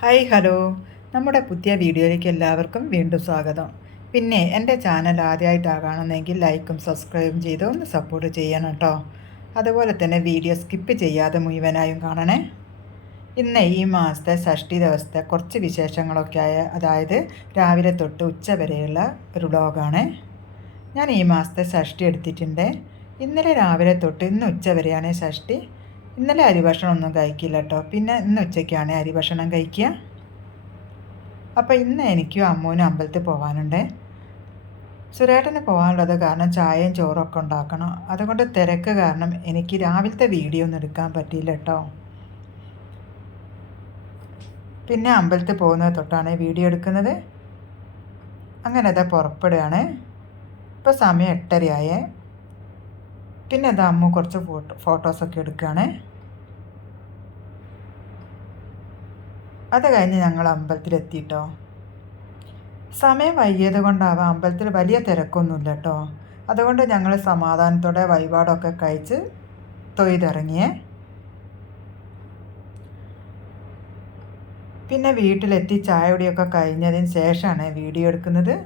Hi hello, നമ്മുടെ പുതിയ വീഡിയോയിലേക്ക് എല്ലാവർക്കും വീണ്ടും സ്വാഗതം. പിന്നെ എൻ്റെ ചാനൽ ആദ്യമായിട്ടാണ് കാണുന്നതെങ്കിൽ ലൈക്കും സബ്സ്ക്രൈബും ചെയ്ത് ഒന്ന് സപ്പോർട്ട് ചെയ്യണം കേട്ടോ. അതുപോലെ തന്നെ വീഡിയോ സ്കിപ്പ് ചെയ്യാതെ മുഴുവനായും കാണണേ. ഇന്ന് ഈ മാസത്തെ ഷഷ്ടി ദിവസത്തെ കുറച്ച് വിശേഷങ്ങളൊക്കെ അതായത് രാവിലെ തൊട്ട് ഉച്ച വരെയുള്ള ഒരു വ്ലോഗാണ്. ഞാൻ ഈ മാസത്തെ ഷഷ്ടി എടുത്തിട്ടുണ്ട്. ഇന്നലെ രാവിലെ തൊട്ട് ഇന്ന് ഉച്ച വരെയാണ് ഷഷ്ടി. ഇന്നലെ അരിഭക്ഷണം ഒന്നും കഴിക്കില്ല കേട്ടോ. പിന്നെ ഇന്ന് ഉച്ചയ്ക്കാണ് അരിഭക്ഷണം കഴിക്കുക. അപ്പോൾ ഇന്ന് എനിക്കും അമ്മൂനും അമ്പലത്തിൽ പോകാനുണ്ട്. സുരേട്ടന് പോകാനുള്ളത് കാരണം ചായയും ചോറൊക്കെ ഉണ്ടാക്കണം. അതുകൊണ്ട് തിരക്ക് കാരണം എനിക്ക് രാവിലത്തെ വീഡിയോ ഒന്നും എടുക്കാൻ പറ്റിയില്ല കേട്ടോ. പിന്നെ അമ്പലത്തിൽ പോകുന്നത് തൊട്ടാണ് വീഡിയോ എടുക്കുന്നത്. അങ്ങനെ അതാ പുറപ്പെടുകയാണ്. ഇപ്പോൾ സമയം 8:30 പിന്നെ അതാ അമ്മ കുറച്ച് ഫോട്ടോസൊക്കെ എടുക്കുകയാണ്. അത് കഴിഞ്ഞ് ഞങ്ങൾ അമ്പലത്തിലെത്തിയിട്ടോ. സമയം വൈകിയത് കൊണ്ടാവാം അമ്പലത്തിൽ വലിയ തിരക്കൊന്നുമില്ല കേട്ടോ. അതുകൊണ്ട് ഞങ്ങൾ സമാധാനത്തോടെ വഴിപാടൊക്കെ കഴിച്ച് തൊഴുതിറങ്ങിയേ. പിന്നെ വീട്ടിലെത്തി ചായ കുടിയൊക്കെ കഴിഞ്ഞതിന് ശേഷമാണ് വീഡിയോ എടുക്കുന്നത്.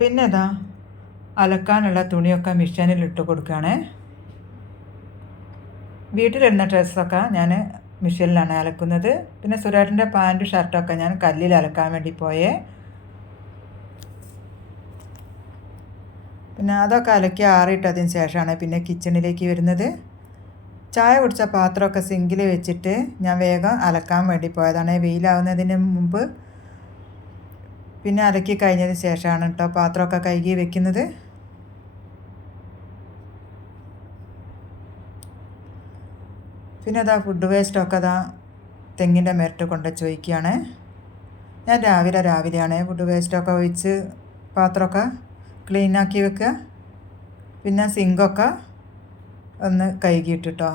പിന്നെ ഇതാ അലക്കാനുള്ള തുണിയൊക്കെ മെഷീനിൽ ഇട്ട് കൊടുക്കുകയാണ്. വീട്ടിലിടുന്ന ഡ്രസ്സൊക്കെ ഞാൻ മെഷീനിലാണ് അലക്കുന്നത്. പിന്നെ സുരേട്ടൻ്റെ പാൻറ്റും ഷർട്ടൊക്കെ ഞാൻ കല്ലിൽ അലക്കാൻ വേണ്ടി പോയേ. പിന്നെ അതൊക്കെ അലക്കി ആറിയിട്ടതിന് ശേഷമാണ് പിന്നെ കിച്ചണിലേക്ക് വരുന്നത്. ചായ കുടിച്ച പാത്രമൊക്കെ സിങ്കിൽ വെച്ചിട്ട് ഞാൻ വേഗം അലക്കാൻ വേണ്ടി പോയതാണ് വെയിലാവുന്നതിന് മുമ്പ്. പിന്നെ അലക്കി കഴിഞ്ഞതിന് ശേഷമാണ് കേട്ടോ പാത്രമൊക്കെ കഴുകി വെക്കുന്നത്. പിന്നെ അതാ ഫുഡ് വേസ്റ്റൊക്കെ അതാ തെങ്ങിൻ്റെ മേരിട്ട് കൊണ്ട് ചോദിക്കുകയാണ്. ഞാൻ രാവിലെയാണ് ഫുഡ് വേസ്റ്റൊക്കെ ഒഴിച്ച് പാത്രമൊക്കെ ക്ലീനാക്കി വെക്കുക. പിന്നെ സിങ്കൊക്കെ ഒന്ന് കഴുകിയിട്ടിട്ടോ.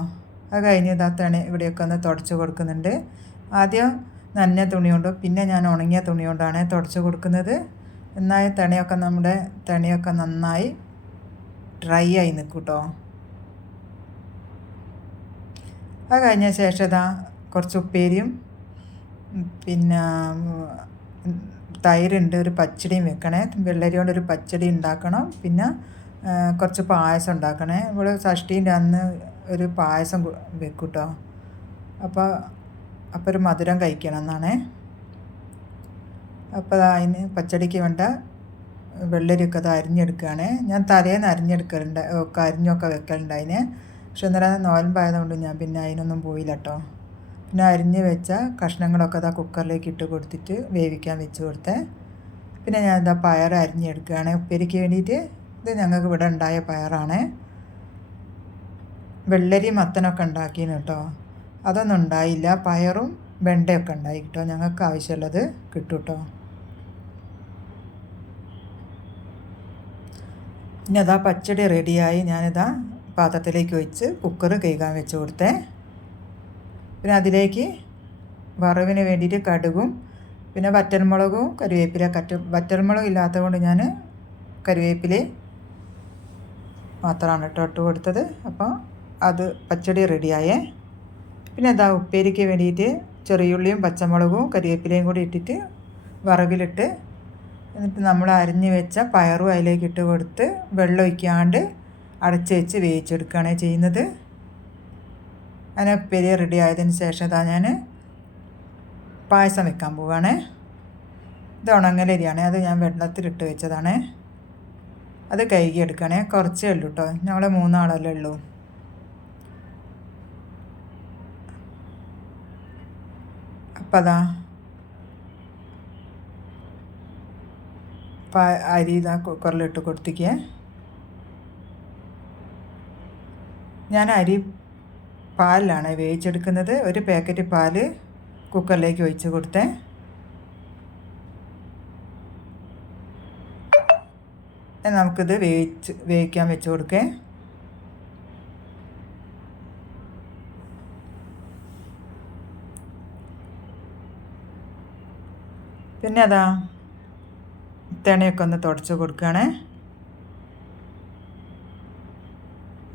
അത് കഴിഞ്ഞ് ഇതാ ഇവിടെയൊക്കെ ഒന്ന് തുടച്ച് കൊടുക്കുന്നുണ്ട്. ആദ്യം നനഞ്ഞ തുണി കൊണ്ടും പിന്നെ ഞാൻ ഉണങ്ങിയ തുണി കൊണ്ടാണ് തുടച്ച് കൊടുക്കുന്നത്. എന്നാൽ തണിയൊക്കെ നന്നായി ഡ്രൈ ആയി നിൽക്കും കേട്ടോ. അത് കഴിഞ്ഞ ശേഷം ഇതാ കുറച്ച് ഉപ്പേരിയും പിന്നെ തൈരുണ്ട്, ഒരു പച്ചടിയും വെക്കണേ. വെള്ളരി കൊണ്ടൊരു പച്ചടി ഉണ്ടാക്കണം. പിന്നെ കുറച്ച് പായസം ഉണ്ടാക്കണേ. ഇവിടെ ഷഷ്ടീൻ്റെ അന്ന് ഒരു പായസം വെക്കും കേട്ടോ. അപ്പോൾ ഒരു മധുരം കഴിക്കണം എന്നാണേ. അപ്പോൾ അതിന് പച്ചടിക്ക് വേണ്ട വെള്ളരിയൊക്കെ അത് അരിഞ്ഞെടുക്കുകയാണ്. ഞാൻ തലേന്ന് അരിഞ്ഞൊക്കെ വെക്കലുണ്ട് അതിന്. പക്ഷെ അന്നേരം നോയമ്പായതുകൊണ്ട് ഞാൻ പിന്നെ അതിനൊന്നും പോയില്ല കേട്ടോ. പിന്നെ അരിഞ്ഞ് വെച്ച കഷ്ണങ്ങളൊക്കെ അതാ കുക്കറിലേക്ക് ഇട്ട് കൊടുത്തിട്ട് വേവിക്കാൻ വെച്ച് കൊടുത്തേ. പിന്നെ ഞാൻ എന്താ പയർ അരിഞ്ഞെടുക്കുകയാണ് ഉപ്പേരിക്ക് വേണ്ടിയിട്ട്. ഇത് ഞങ്ങൾക്ക് ഇവിടെ ഉണ്ടായ പയറാണ്. വെള്ളരി മത്തനൊക്കെ ഉണ്ടാക്കിന് കേട്ടോ. അതൊന്നും ഉണ്ടായില്ല. പയറും വെണ്ടയൊക്കെ ഉണ്ടായി കേട്ടോ. ഞങ്ങൾക്ക് ആവശ്യമുള്ളത് കിട്ടും കേട്ടോ. പിന്നെ അതാ പച്ചടി റെഡിയായി. ഞാനിതാ പാത്രത്തിലേക്ക് ഒഴിച്ച് കുക്കർ കഴുകാൻ വെച്ച് കൊടുത്തേ. പിന്നെ അതിലേക്ക് വറവിന് വേണ്ടിയിട്ട് കടുകും പിന്നെ വറ്റൽമുളകും കറിവേപ്പില. വറ്റൽമുളക് ഇല്ലാത്തത് കൊണ്ട് ഞാൻ കറിവേപ്പില മാത്രമാണ് കേട്ടോ ഇട്ട് കൊടുത്തത്. അപ്പോൾ അത് പച്ചടി റെഡിയായേ. പിന്നെ അതാ ഉപ്പേരിക്ക് വേണ്ടിയിട്ട് ചെറിയുള്ളിയും പച്ചമുളകും കറിവേപ്പിലയും കൂടി ഇട്ടിട്ട് വറവിലിട്ട് എന്നിട്ട് നമ്മൾ അരിഞ്ഞ് വെച്ച പയറും അതിലേക്ക് ഇട്ട് കൊടുത്ത് വെള്ളം ഒഴിക്കാണ്ട് അടച്ച് വെച്ച് വേവിച്ചെടുക്കുകയാണ് ചെയ്യുന്നത്. അങ്ങനെ ഉപ്പേരി റെഡി ആയതിന് ശേഷം ഇതാ ഞാൻ പായസം വെക്കാൻ പോവുകയാണ്. ഇത് ഉണങ്ങലരിയാണ്. അത് ഞാൻ വെള്ളത്തിലിട്ട് വെച്ചതാണ്. അത് കഴുകിയെടുക്കണേ. കുറച്ചേ ഉള്ളൂ കേട്ടോ. ഞങ്ങൾ 3 ആളല്ലേ ഉള്ളൂ. അപ്പം അതാ അരി ഇതാ കുക്കറിലിട്ട് കൊടുത്തിക്കേ. ഞാൻ അരി പാലിലാണ് വേവിച്ചെടുക്കുന്നത്. ഒരു പാക്കറ്റ് പാല് കുക്കറിലേക്ക് ഒഴിച്ച് കൊടുത്തേ. നമുക്കിത് വേവിക്കാൻ വെച്ച് കൊടുക്കേ. പിന്നെ അതാ തിണയൊക്കെ ഒന്ന് തുടച്ച് കൊടുക്കുകയാണേ.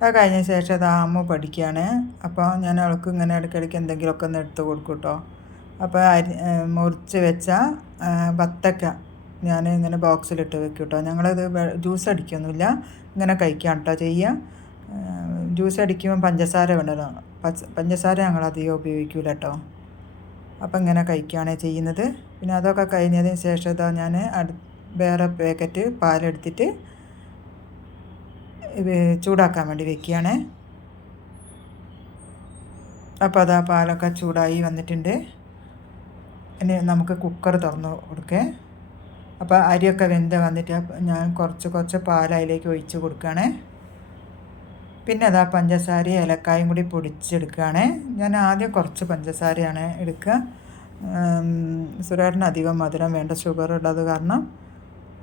അത് കഴിഞ്ഞ ശേഷം അത് അമ്മ പഠിക്കുകയാണ്. അപ്പോൾ ഞാൻ അവൾക്ക് ഇങ്ങനെ ഇടയ്ക്കിടയ്ക്ക് എന്തെങ്കിലുമൊക്കെ ഒന്ന് എടുത്ത് കൊടുക്കും കേട്ടോ. അപ്പോൾ മുറിച്ച് വെച്ച വത്തക്ക ഞാൻ ഇങ്ങനെ ബോക്സിലിട്ട് വെക്കും കേട്ടോ. ഞങ്ങളത് ജ്യൂസ് അടിക്കൊന്നുമില്ല, ഇങ്ങനെ കഴിക്കാം കേട്ടോ ചെയ്യുക. ജ്യൂസ് അടിക്കുമ്പോൾ പഞ്ചസാര വേണ്ടല്ലോ, പഞ്ചസാര ഞങ്ങൾ അധികം ഉപയോഗിക്കില്ല കേട്ടോ. അപ്പം ഇങ്ങനെ കഴിക്കുകയാണ് ചെയ്യുന്നത്. പിന്നെ അതൊക്കെ കഴിഞ്ഞതിന് ശേഷം ഇതാ ഞാൻ വേറെ പാക്കറ്റ് പാലെടുത്തിട്ട് ചൂടാക്കാൻ വേണ്ടി വെക്കുകയാണ്. അപ്പോൾ അതാ പാലൊക്കെ ചൂടായി വന്നിട്ടുണ്ട്. ഇനി നമുക്ക് കുക്കർ തുറന്ന് കൊടുക്കേ. അപ്പോൾ അരിയൊക്കെ വെന്ത് വന്നിട്ട് ഞാൻ കുറച്ച് പാൽ അതിലേക്ക് ഒഴിച്ച് കൊടുക്കുകയാണ്. പിന്നെ അതാ പഞ്ചസാരയും ഏലക്കായും കൂടി പൊടിച്ചെടുക്കുകയാണ്. ഞാൻ ആദ്യം കുറച്ച് പഞ്ചസാരയാണ് എടുക്കുക. സുരേട്ടന് അധികം മധുരം വേണ്ട, ഷുഗർ ഉള്ളത് കാരണം.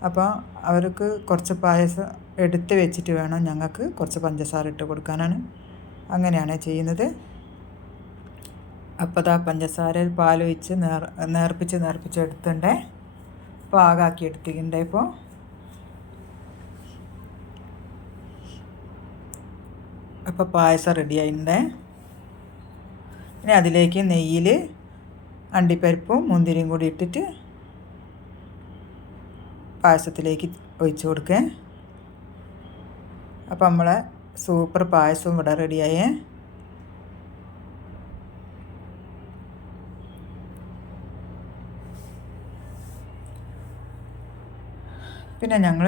അപ്പോൾ അവർക്ക് കുറച്ച് പായസം എടുത്ത് വെച്ചിട്ട് വേണം ഞങ്ങൾക്ക് കുറച്ച് പഞ്ചസാര ഇട്ട് കൊടുക്കാനാണ്. അങ്ങനെയാണ് ചെയ്യുന്നത്. അപ്പോൾ അതാ പഞ്ചസാരയിൽ പാലൊഴിച്ച് നേർപ്പിച്ച് എടുത്തിട്ടുണ്ടേ. പാകാക്കി എടുത്തിട്ടുണ്ട്. ഇപ്പോൾ പായസം റെഡി ആയിട്ടുണ്ട്. ഇനി അതിലേക്ക് നെയ്യിൽ അണ്ടിപ്പരിപ്പും മുന്തിരിയും കൂടി ഇട്ടിട്ട് പായസത്തിലേക്ക് ഒഴിച്ച് കൊടുക്കേ. അപ്പോൾ നമ്മളെ സൂപ്പർ പായസവും ഇവിടെ റെഡിയായേ. പിന്നെ ഞങ്ങൾ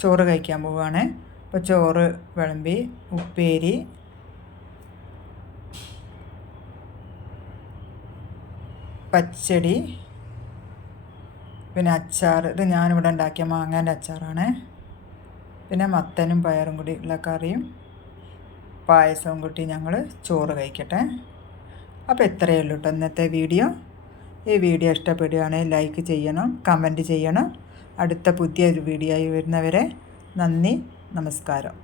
ചോറ് കഴിക്കാൻ പോവുകയാണ്. അപ്പോൾ ചോറ് വിളമ്പി, ഉപ്പേരി, പച്ചടി, പിന്നെ അച്ചാർ. ഇത് ഞാനിവിടെ ഉണ്ടാക്കിയ മാങ്ങേൻ്റെ അച്ചാറാണ്. പിന്നെ മത്തനും പയറും കൂടി ഉള്ള കറിയും പായസവും കൂട്ടി ഞങ്ങൾ ചോറ് കഴിക്കട്ടെ. അപ്പോൾ ഇത്രയേ ഉള്ളൂ കേട്ടോ ഇന്നത്തെ വീഡിയോ. ഈ വീഡിയോ ഇഷ്ടപ്പെടുകയാണെങ്കിൽ ലൈക്ക് ചെയ്യണം, കമൻറ്റ് ചെയ്യണം. അടുത്ത പുതിയൊരു വീഡിയോ ആയി വരുന്നവരെ നന്ദി, നമസ്കാരം.